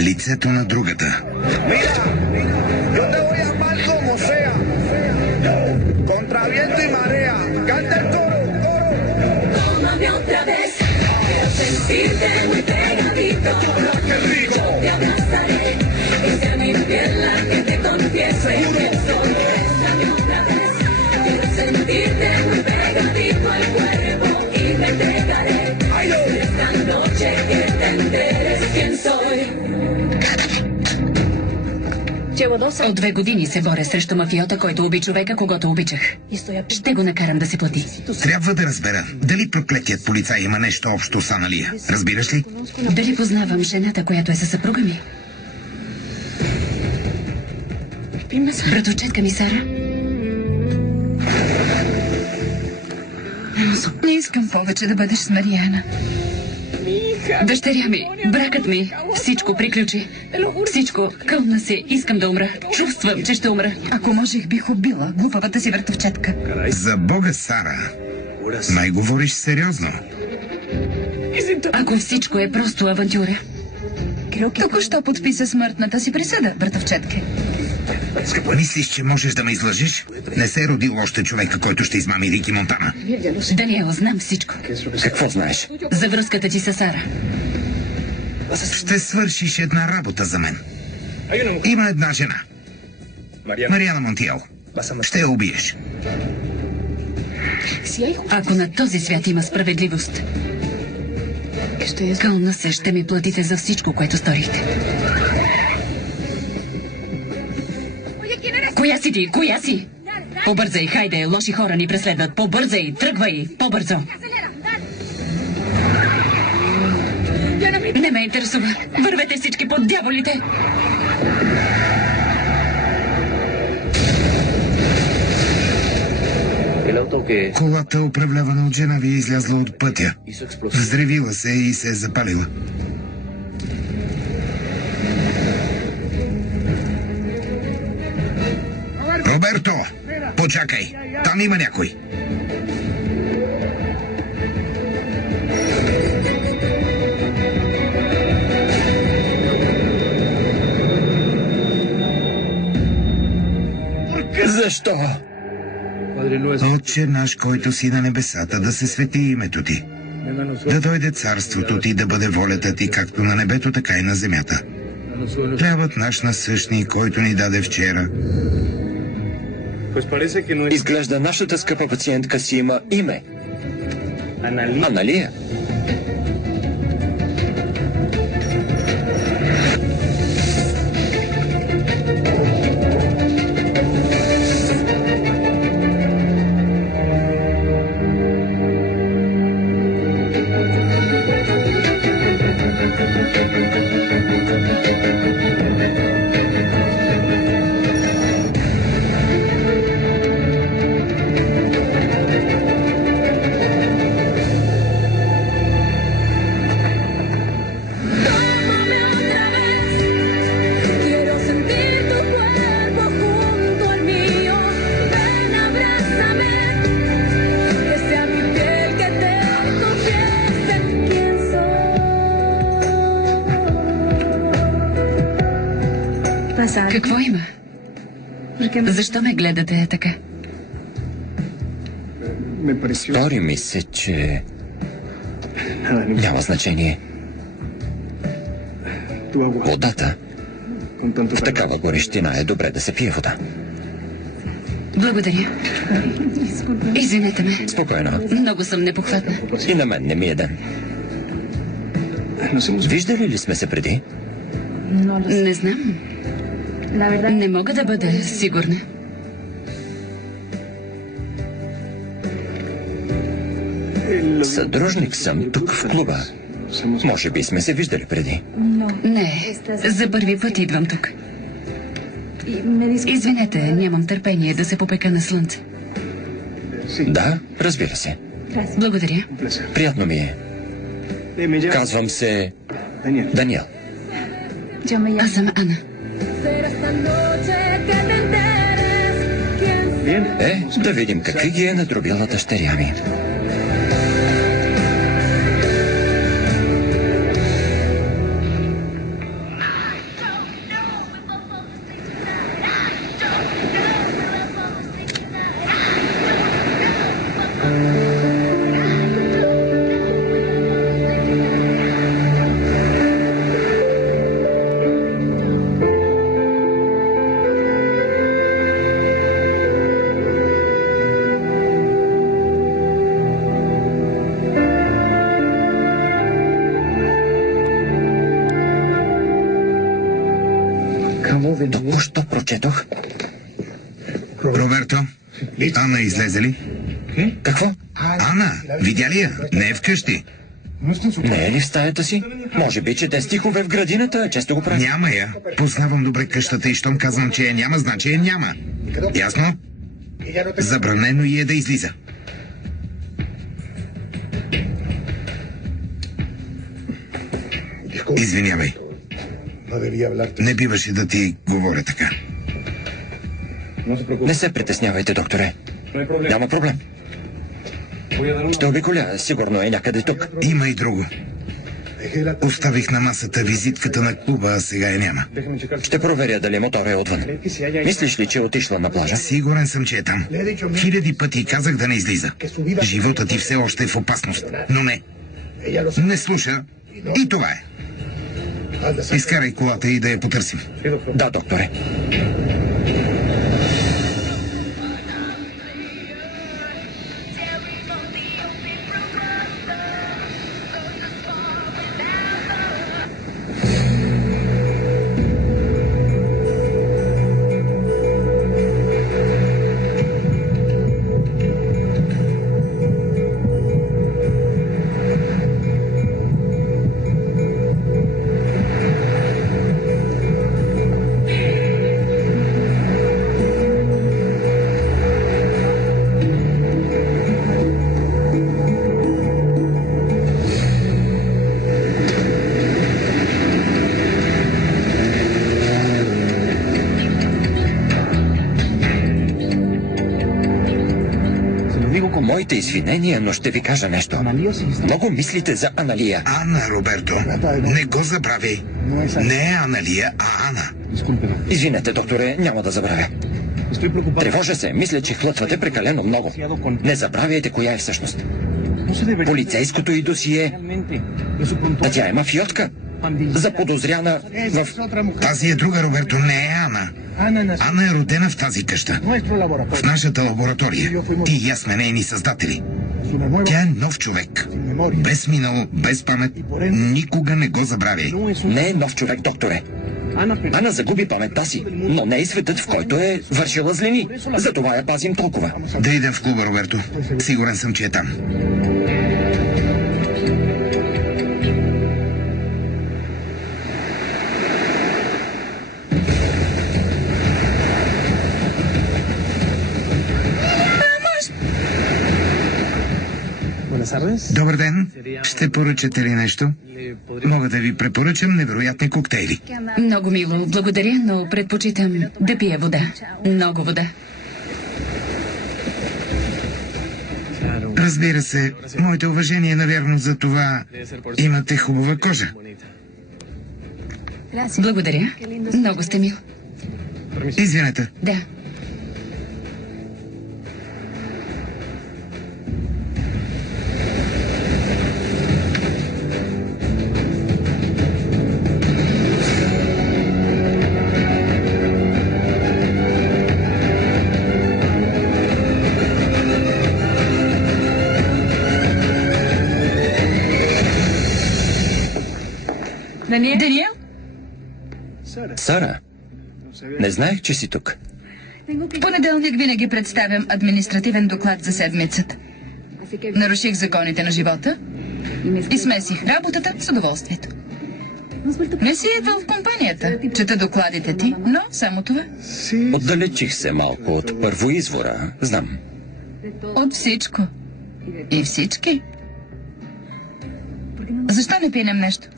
лицето на другата. От 2 години се боря срещу мафиота, който уби човека, когато обичах. Ще го накарам да си плати. Трябва да разбера, дали проклетият полицай има нещо общо с Аналия. Разбираш ли? Дали познавам жената, която е със съпруга ми? Братовчетка ми, Сара. Не искам повече да бъдеш с Мариана. Дъщеря ми, бракът ми, всичко приключи. Всичко, кълна се, искам да умра. Чувствам, че ще умра. Ако можех, бих убила глупавата си братовчетка. За Бога, Сара, май говориш сериозно. Ако всичко е просто авантюра. Току-що подписа смъртната си присъда, братовчетке. Мислиш, че можеш да ме излъжеш? Не се е родил още човека, който ще измами Рики Монтана. Даниел, знам всичко. Какво знаеш? За връзката ти с Сара. Ще свършиш една работа за мен. Има една жена. Мариана Монтиел. Ще я убиеш. Ако на този свят има справедливост, кълна се, ще ми платите за всичко, което сторихте. Коя си ти? Коя си? Побързай, хайде, лоши хора ни преследват. Побързай, тръгвай, по-бързо. Не ме интересува. Вървете всички под дяволите. Колата, управлявана от жена ви, е излязла от пътя. Взривила се и се е запалила. Роберто, почакай. Там има някой. Защо? Отче наш, който си на небесата, да се свети името ти. Да дойде царството ти, да бъде волята ти, както на небето, така и на земята. Трябват наш насъщни, който ни даде вчера. Изглежда нашата скъпа пациентка си има име. Аналия. Какво има? Защо ме гледате така? Стори ми се, че няма значение. Водата в такава горещина е добре да се пие вода. Благодаря. Извинете ме. Спокойно. Много съм непохватна. И на мен не ми е ден. Виждали ли сме се преди? Не знам. Не мога да бъда сигурна. Съдружник съм тук в клуба. Може би сме се виждали преди. Не, за първи път идвам тук. Извинете, нямам търпение да се попека на слънце. Да, разбира се. Благодаря. Приятно ми е. Казвам се Даниел. Аз съм Ана. Да видим какви ги е надробила дъщеря ми. Току-що прочетох. Роберто, Ана излезе ли? Какво? Ана, видя ли я? Не е вкъщи. Не е ли в стаята си? Може би чете стихове в градината, често го прави. Няма я. Познавам добре къщата и щом казвам, че я няма, значи я няма. Ясно? Забранено й е да излиза. Извинявай. Не биваше да ти говоря така. Не се притеснявайте, докторе. Няма проблем. Ще обиколя, сигурно е някъде тук. Има и друго. Оставих на масата визитката на клуба, а сега я няма. Ще проверя дали мотор е отвън. Мислиш ли, че е отишла на плажа? Сигурен съм, че е там. Хиляди пъти казах да не излиза. Животът ти все още е в опасност. Но не. Не слуша. И това е. Изкарай колата и да я потърсим. Да, докторе. Моите извинения, но ще ви кажа нещо. Много мислите за Аналия. Ана, Роберто. Не го забравяй. Не е Аналия, а Ана. Извинете, докторе, няма да забравя. Тревожа се. Мисля, че хлътвате прекалено много. Не забравяйте коя е всъщност. Полицейското й досие. А тя е мафиотка. Заподозряна в... Тази е друга, Роберто, не е Ана. Ана е родена в тази къща. В нашата лаборатория. Ти и аз сме нейни създатели. Тя е нов човек. Без минало, без памет. Никога не го забравяй. Не е нов човек, докторе. Ана загуби паметта си, но не е светът, в който е вършила злини. Затова я пазим толкова. Да идем в клуба, Роберто. Сигурен съм, че е там. Добър ден. Ще поръчате ли нещо? Мога да ви препоръчам невероятни коктейли. Много мило, благодаря, но предпочитам да пия вода. Много вода. Разбира се, моите уважения, навярно за това имате хубава кожа. Благодаря. Много сте мил. Извинете. Да. Даниел? Сара, не знаех, че си тук. В понеделник винаги представям административен доклад за седмицата. Наруших законите на живота и смесих работата с удоволствието. Не си идвал в компанията. Чета докладите ти, но само това. Отдалечих се малко от първоизвора, знам. От всичко. И всички. Защо не пинем нещо?